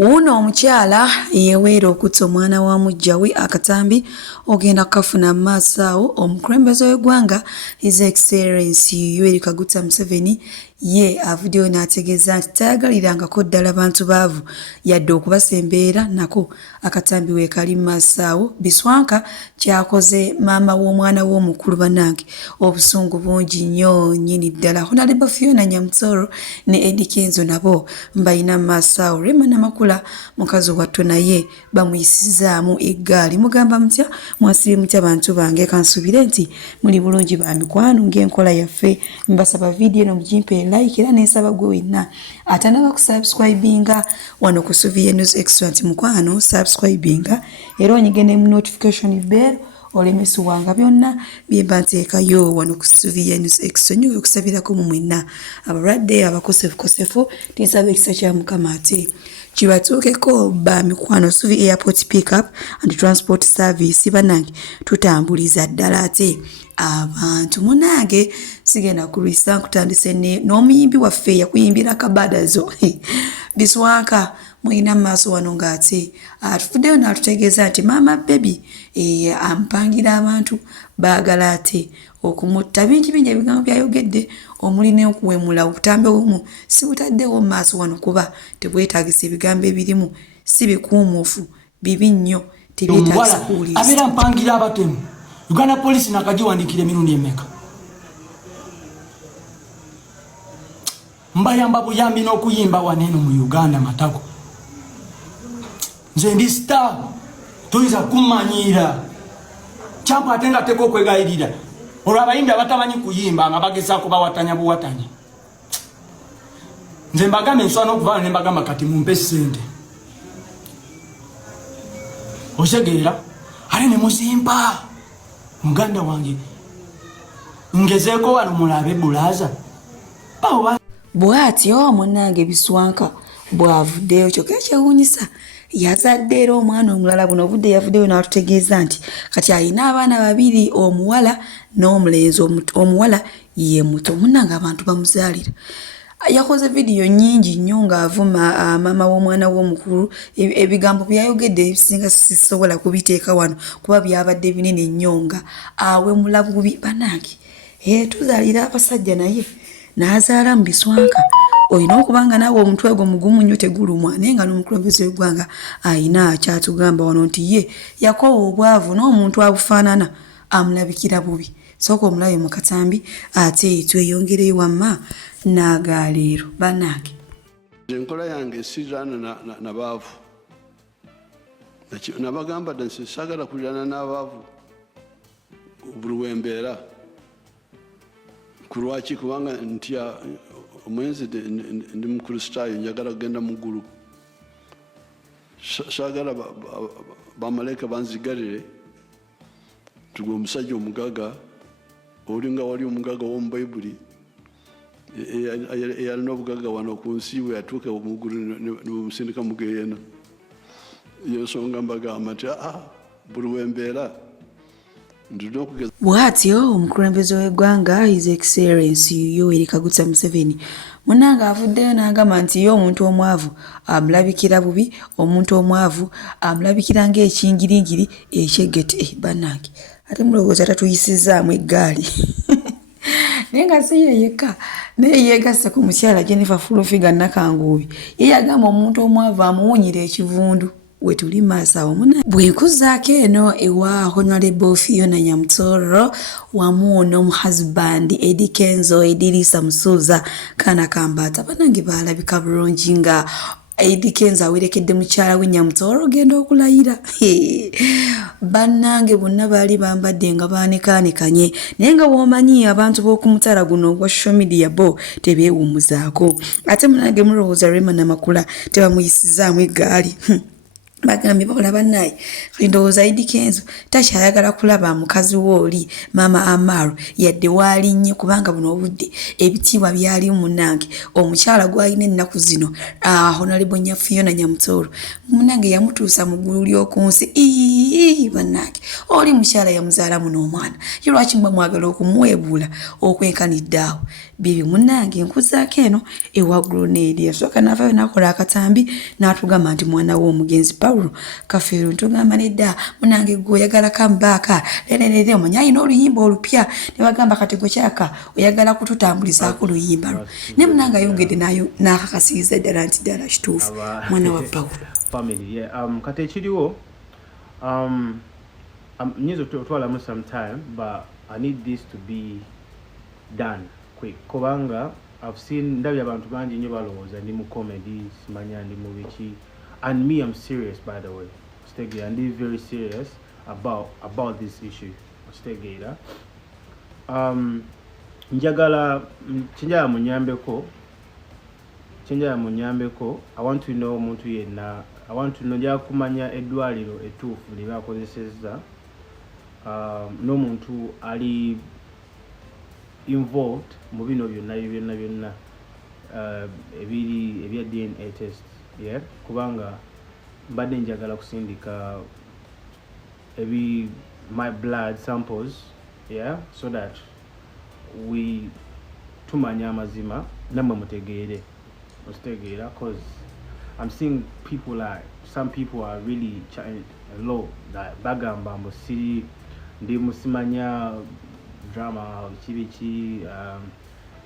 Uno omukyala yeweera okutta omwana wa mujjawe akatambi ogenda kukafuna maaso awo. Omukulembeze w'eggwanga His Excellency Yoweri Kaguta Museveni ye avuddeyo n'ategeeza nti tayagalirangako ddala bantu baavu yadde okubasembeera nako akatambi we kali maaso awo. Biswanka kyakoze maama w'omwana w'omukulu bannange obusungu bungi nnyo nnyini ddala. Honorable Fiona Nyamutooro ne Eddie Kenzo nabo mbayina maaso awo. Rema Namakula mukazi wattu naye bamuyisizaamu eggaali. Mugamba mutya mwasibye mutya bantu bange, kansubire nti muli bulungi ba mikwano ng'enkola yaffe. Mbasaba vidiyo eno mugimpe like era n'ensaba gwe wenna atanaba kusubscribinga wano ku Suvie News Extra nti mukwano subscribinga era onyige ne notification bell olemesibwanga byonna bye mba nteekayo wano ku Suvie News Extra. Nnyo okusabirako mu mwenna abalwadde abakosefukosefu tinsaba ekisa kya Mukama ate kibatuukeko ba mikwano. Suvie Airport Pickup and Transport Service bannange tutambuliza ddala ate abantu munange sigenda kulwisa nkutandise n'omuyimbi waffe yakuyimbira kabadazo Biswanka mwina maaso wano ng'ate atufuddeyo n'atutegeeza nti maama baby ampangira abantu baagala ate okumutta. Bingi ebigambo byayogedde omuli n'okuwemula obutambe obumu si butaddewo maaso wano kuba tebwetaagisa ebigambo ebirimu si bikuumuufu bibi nnyo tebyetaagisa kuwuliriza. Abeera mpangira abatemu Uganda Police nakagiwandiikira emirundi emeka. Mbayamba buyambi n'okuyimba waneeno mu Uganda matako. Nze ndi star toyinza kumanyira kyampa ate nga teko okwegayirira olwo abayimbi abatamanyi kuyimba nga bagezaako bawatanya buwatanya. Nze mbagamba enswana okuvaana ne mbagamba kati mumpe ssente osegeera ale ne muzimpa muganda wange ngezeeko wano mulabe bulaza bw'atyo munnange Biswanka bw'avuddeyo kyokka ekyewuunyisa yazadde era omwana omulala buno obudde yavuddeyo n'atutegeeza nti kati alina abaana babiri omuwala n'omulenzi. Omuwala ye muto munnange abantu bamuzaalira. Yakoze vidiyo nnyingi nnyo ng'avuma maama w'omwana w'omukulu. Ebigambo byayogedde ebisinga sisobola kubiteeka wano kuba byabadde binene nnyo nga awemula bubi bannange. Tuzaalira abasajja naye n'azaala mu Biswanka. Olina okubanga naawe omutwe gwo mugumu nnyo tegulumwa naye nga n'omukulembeze w'eggwanga ayina kyatugamba wano nti ye yakowa obwavu n'omuntu abufaanana amulabikira bubi. Sooka omulabe mu katambi ate tweyongereyo wamma n'agaleero bannange. Enkola yange sirana n'abaavu. Nabagamba dda nsi saagala kulirana n'abaavu buli wembeera. Ku lwaki? Kubanga ntya omwenzi ndi mukristaayo njagala kugenda mu ggulu. Saagala bamalayika banzigalire tugwe omusajja omugaga olinga wali omugaga w'omu Bayibuli eyalina obugaga wano ku nsi we yatuuka mu ggulu ne bumusindika mu Geyeena. Iyo nsonga mbagamba nti buli wembeera bw'atyo omukulembeze w'eggwanga His Excellency Yoweri Kaguta Museveni munnange avuddeyo n'agamba nti ye omuntu omwavu amulabikira bubi, omuntu omwavu amulabikira ng'ekingirigiri ekyeggete. Bannange ate mulowooza tatuyisizaamu eggaali naye nga si ye yekka naye yeegasse ku mukyala Jennifer Fulufiga Nakanguubi ye yagamba omuntu omwavu amuwunyira ekivundu. We tuli maaso awo muna bwenkuzaako eno ewa Honorable Fiona Nyamutooro wamu n'omuhusband Eddie Kenzo Edirisa Musuuza Kana Kambata bannange baalabika bulungi nga Eddie Kenzo awerekedde mukyala we Nyamutooro ogenda okulayira. Bannange bonna baali bambadde nga baanekaanekanye naye nga bw'omanyi abantu b'okumutala guno ogwa social media bo tebeewummuzaako. Ate munnange mulowooza Rema Namakula tebamuyisizaamu eggaali. Bagambye bakola bannaye ndowooza Eddie Kenzo takyayagala kulaba mukazi wooli maama Amaru yadde waalinnye kubanga buno obudde ebitiibwa byali munnange omukyala gwalina ennaku zino Honorable Fiona Nyamutooro munnange yamutuusa mu ggulu ly'oku nsi yii bannange oli mukyala yamuzaalamu n'omwana ye lwaki mba mwagala okumwebula okwenkanidde awo bibi munnange nkuzaako eno ewa Grenade yasooka n'avaayo n'akola akatambi n'atugamba nti mwana w'omugenzi Paulo Kafeero ntugamba nedda munnange gwe oyagala kambaaka lererere omanyi alina oluyimba olupya ne bagamba kati gwe kyaka oyagala kututambulizaako oluyimba lwo ne munnange ayongedde n'akakasiriza ddala nti ddala kituufu mwana wa Paulo family kati ekiriwo nyinza otwalamu some time but I need this to be done quick kubanga I've seen ndabye abantu bangi nnyo balowooza ndi mu comedy simanya ndi mu biki and me I'm serious by the way Stegera and I'm very serious about this issue Stegera njagala kinjala munyambeko I want to know omuntu yenna I want to know njagala kumanya eddwaliro ettuufu lye bakozesezza n'omuntu ali involved mu bino byonna ebya DNA test yeah kubanga mbadde njagala kusindika my blood samples yeah so that we tumanya amazima namwe mutegeere because I'm seeing people like some people are really low that bagamba mbo si ndi musimanya drama chibichi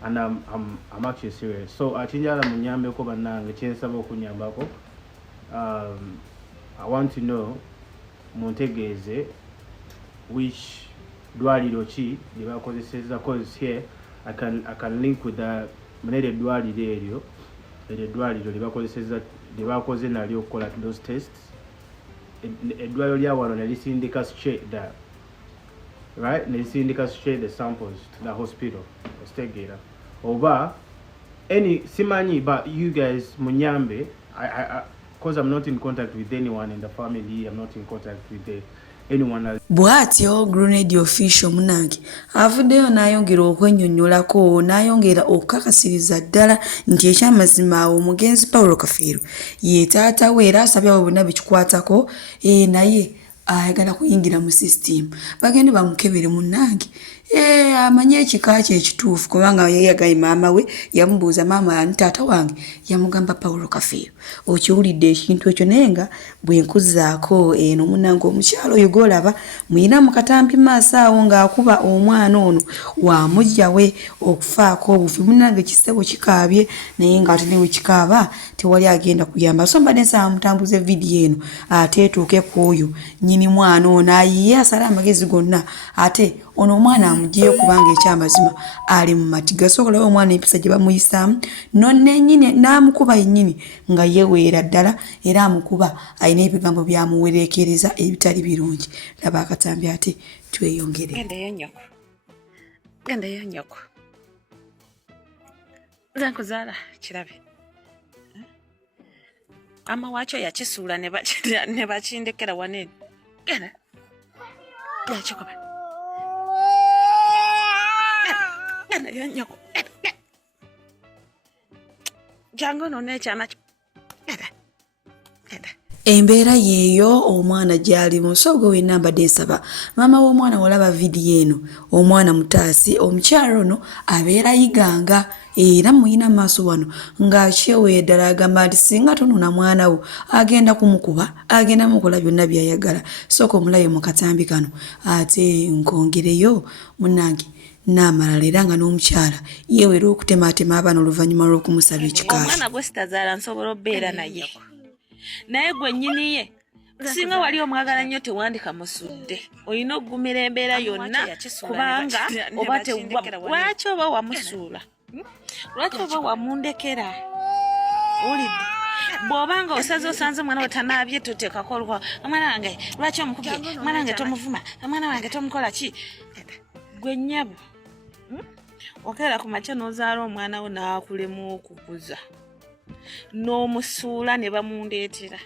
and I'm actually serious so atinjala munyambe ko banange kyensaba okunyambako I want to know muntegeeze which dwaliro ki lyebakozeseza cause here I can link with that munere dwaliro eryo eddwaliro lyebakoze nalyo okukola those tests eddwaliro lya wano nelisindika straight that right nelisindika straight the samples to the hospital Stegera oba any simanyi but you guys munyambe because I'm not in contact with anyone in the family I'm not in contact with anyone else bwatyo Grenade official munange avuddeyo n'ayongera okwennyonnyolako n'ayongera okukakasiriza ddala nti ekyamazima omugenzi Paulo Kafeero ye taata we era asabye abo bonna bekikwatako naye ayagala kuyingira mu system bagende bamukebere munange amanye ekika kye ekituufu kubanga yeyagaye maama we yamubuuza maama ani taata wange yamugamba Paulo Kafeero okiwulidde ekintu ekyo naye nga bwe nkuzaako eno munange omukyalo oyo golaba mwina mu katambi maaso awo ng'akuba omwana ono wamujja we okufaako obufi munange kisebo kikaabye naye ng'ate ne we kikaaba tewali agenda kuyamba so mbadde nsaba mutambuze vidiyo eno ate etuuke ku oyo nnyini mwana ono ayiye asale amagezi gonna ate ono omwana amugyeyo kubanga ekyamazima ali mu matiga sokolawo omwana empisa gye bamuyisaamu nonne nnyini n'amukuba yennyini nga yeweera ddala era amukuba alina ebigambo byamuwereekereza ebitali birungi laba akatambi ate tweyongere gendayo nnyoko nkuzaala kirabe ama waakyo yakisuula ne bakindekera wanene genda yakikoba nyoko jango nonekyana embeera yeeyo omwana gy'alimu so gwe wenna mbadde nsaba maama w'omwana olaba vidiyo eno omwana mutaasi omukyalo ono abeera yiganga era muyina maaso wano ng'akyeweeyo ddala agamba nti singa tonona mwana wo agenda kumukuba agenda mukola byonna byayagala sooka omulabe mu katambi kano ate nkongereyo munnange n'amalala era nga n'omukyala yeewera okutematema abaana oluvannyuma lw'okumusaba ekikaaki omwana gwe sitazaala nsobola obbeera naye gwe nnyini ye singa wali omwagala nnyo tewandika musudde olina okugumira embeera yonna kubanga oba lwaki oba wamusuula lwaki oba wamundekera olidde bw'obanga osanze mwana we tanaabye toteekako olukola omwana wange lwaki omukubye mwana wange tomuvuma omwana wange tomukola ki gwe nnyabo okeera ku makya n'ozaala omwana wo n'akulemu okukuza n'omusuula ne bamundeetera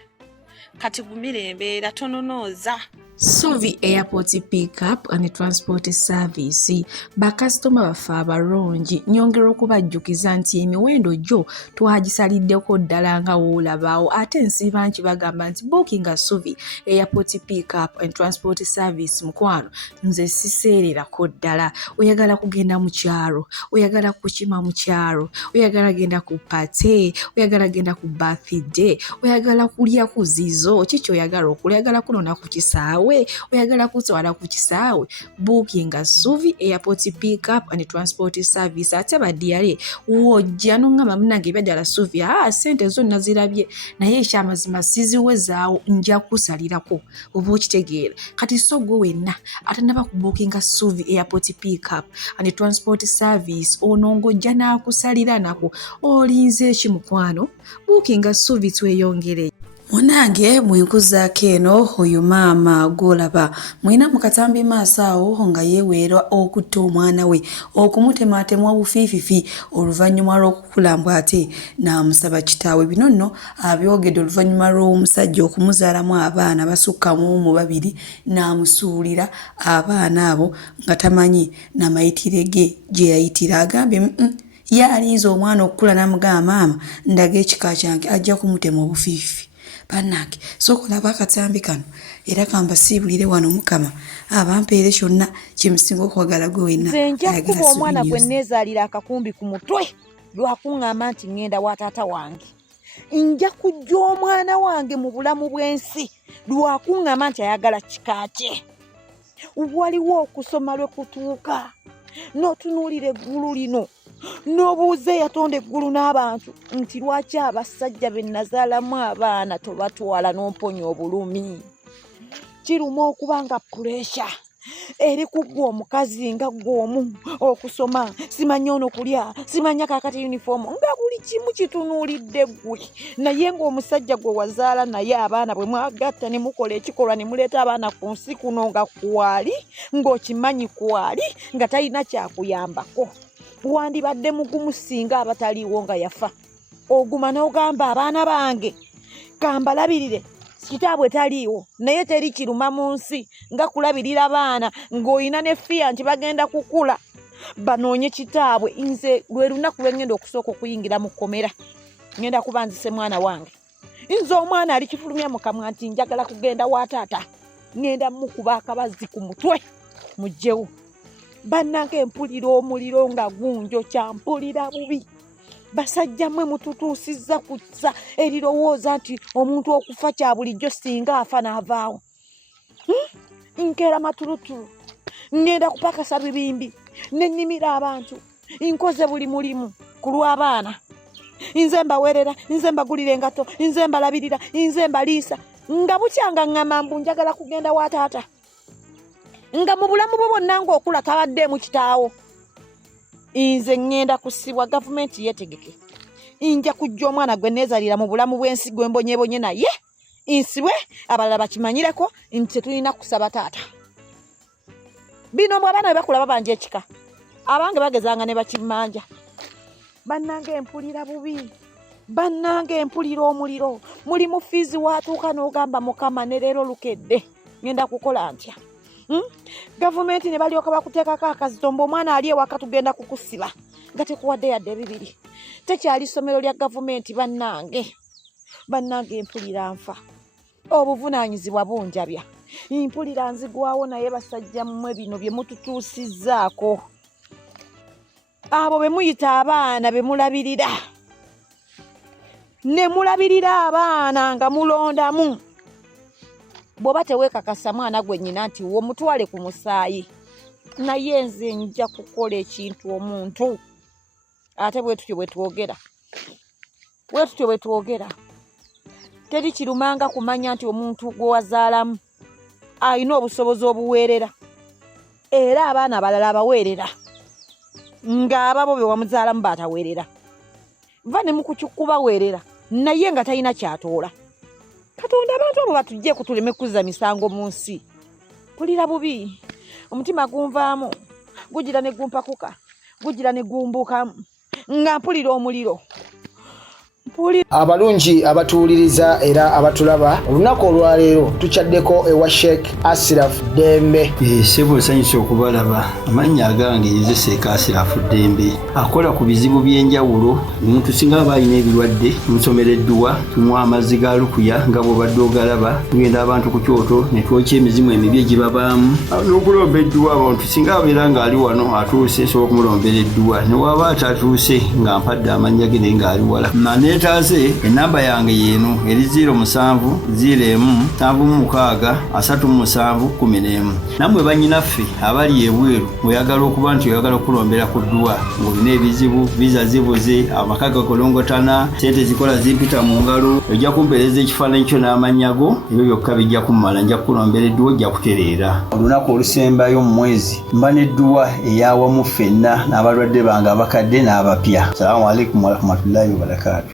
kati gumira embeera tononooza Suvi Airport Pickup and Transport Service bakasitoma baffe abalungi nyongera okubajjukiza nti emiwendo gyo twagisaliddeko ddala nga woolabaawo ate nsiiba nti bagamba nti bookinga Suvi Airport Pickup and Transport Service mukwano nze siseererako ddala oyagala kugenda mu kyalo oyagala kukima mu kyalo oyagala genda ku pate oyagala genda ku birthday oyagala kulya ku zizo kiki oyagala okulya oyagala kunona ku kisaawe oyagala kutwala ku kisaawe bookinga Suvi Airport Pickup and Transport Service ate badiyale wojja nongamba munange baddala Suvi sente zonna zirabye naye ekyamazima siziwezaawo nja kusalirako oba okitegeera kati so gwe wenna atanaba ku bookinga Suvi Airport Pickup and Transport Service onongojja n'akusalira nako olinze eki mukwano bookinga Suvi tweyongere. Munange mwenkuzaako eno oyo maama gwolaba mwina mukatambi maaso awo nga yeeweerwa okutta omwana we okumutemaatema obufiififi oluvannyuma lw'okukulambwa ate n'amusaba kitaawe. Bino nno abyogedde oluvannyuma lw'omusajja okumuzaalamu abaana basukkamu mu babiri n'amusuulira abaana abo nga tamanyi namayitire ge gye yayitira agambye ye alinze omwana okukula n'amugamba maama ndaga ekika kyange ajja kumutema obufiififi. Bannange sokolaba akatambi kano era kambasiibulire wano mukama abampeere kyonna kyemusinga okwagala gwe wenna. Nze nja kuba omwana gwe neezaalira akakumbi ku mutwe lwakuŋŋamba nti ŋŋenda wa taata wange. Nja kujja omwana wange mu bulamu bw'ensi lwakuŋŋamba nti ayagala kika kye. Waliwo okusoma lwe kutuuka n'otunuulira eggulu lino n'obuuza eyatonda eggulu n'abantu nti lwaki abasajja be nazaalamu abaana tobatwala n'omponya obulumi. Kiruma okuba nga puleesha eri ku ggwe omukazi nga gw'omu okusoma simanya ono kulya simanya kakati yunifoomu nga buli kimu kitunuulidde ggwe naye ng'omusajja gwe wazaala naye abaana bwe mwagatta ne mukola ekikolwa ne muleeta abaana ku nsi kuno nga kwali ng'okimanyi kwali nga talina kyakuyambako. Wandibadde mugumu singa abataliiwo nga yafa oguma n'ogamba abaana bange kambalabirire kitaabwe taliiwo naye teri kiruma mu nsi nga kulabirira abaana ng'olina ne fiya nti bagenda kukula banoonye kitaabwe. Nze lwe lunaku lwe ngenda okusooka okuyingira mu kkomera ngenda kuba nzise mwana wange nze omwana ali kifulumya mu kamwa nti njagala kugenda wa taata ngenda mukuba akabazi ku mutwe mugyewo. Bannange mpulira omuliro nga gunjo kyampulira bubi. Basajja mmwe mututuusizza kutsa erirowooza nti omuntu okufa kya bulijjo singa afa n'avaawo. Nkeera matulutulu ngenda kupakasa bibimbi nennimira abantu nkoze buli mulimu ku lw'abaana. Nze mbaweerera nze mbagulira engato nze mbalabirira nze mbaliisa nga bukyanga ŋŋamba mbu njagala kugenda wa taata nga mu bulamu bwe bwonna ng'okula tabaddeemu kitaawo. Nze ŋŋenda kusibwa gavumenti yeetegeke nja kujja omwana gwe neezalira mu bulamu bw'ensi gwe mbonyebonye naye nsibwe abalala bakimanyireko nti tetulina kusaba taata. Bino mbwe abaana bwe bakula babanja ekika abange bagezanga ne bakimanja. Bannange mpulira bubi bannange mpulira omuliro muli mu fiizi watuuka n'ogamba mukama ne leero lukedde ngenda kukola ntya. Gavumenti ne balyoka bakuteekako akazitombo omwana ali ewaka tugenda kukusiba nga tekuwadde yadde bibiri. Tekyali ssomero lya gavumenti bannange. Bannange mpulira nfa obuvunaanyizibwa bunjabya mpulira nzigwawo naye basajja mmwe bino bye mututuusizzaako abo be muyita abaana be mulabirira ne mulabirira abaana nga mulondamu. Bw'oba teweekakasa mwana gwe nnyina nti wo mutwale ku musaayi naye nze nja kukola ekintu omuntu. Ate bwe tutyo bwe twogera teri kirumanga kumanya nti omuntu gwe wazaalamu alina obusobozi obuweerera era abaana abalala abaweerera ng'ababo be wamuzaalamu baataweerera va ne mukukubaweerera naye nga talina kyatoola. Katonda abantu abo batujje kutuleme kuzza misango mu nsi. Mpulira bubi omutima gunvaamu gugira ne gumpakuka gugira ne gumbukamu nga mpulira omuliro Abalungi abatuwuliriza era abatulaba olunaku olwaleero tukyaddeko ewa Sheikh Ashraf Dembe. Sebo sanyusa okubalaba. Amannya agange ye Sheikh Ashraf Dembe akola ku bizibu by'enjawulo. Omuntu singa aba alina ebirwadde musomereddwa tunywa amazzi ga lukuya nga bw'obadde ogalaba tugenda abantu ku kyoto ne twokya emizimu emibi egibabaamu n'okulomba edduwa. Abantu singa abeera ng'ali wano atuuse sobola okumulombera edduwa ne waba atatuuse nga mpadde amannya ge naye ng'ali wala. Neetaase enamba yange yeeno eri 0701763711. Nammwe bannyinaffe abali ebweru oyagala okuba nti oyagala okulombera ku dduwa ng'olina ebizibu viza zibuze amaka gakolongotana sente zikola zimpita mu ngalo ojja kumpeereza ekifaananyi kyo n'amannya go ebyo byokka bijja kummala nja kukulombera edduwa ojja kutereera. Olunaku olusembayo mu mwezi mba n'edduwa eyawamu ffenna n'abalwadde bange abakadde n'abapya. Salaamu alaikum warahmatullahi wabarakatuh.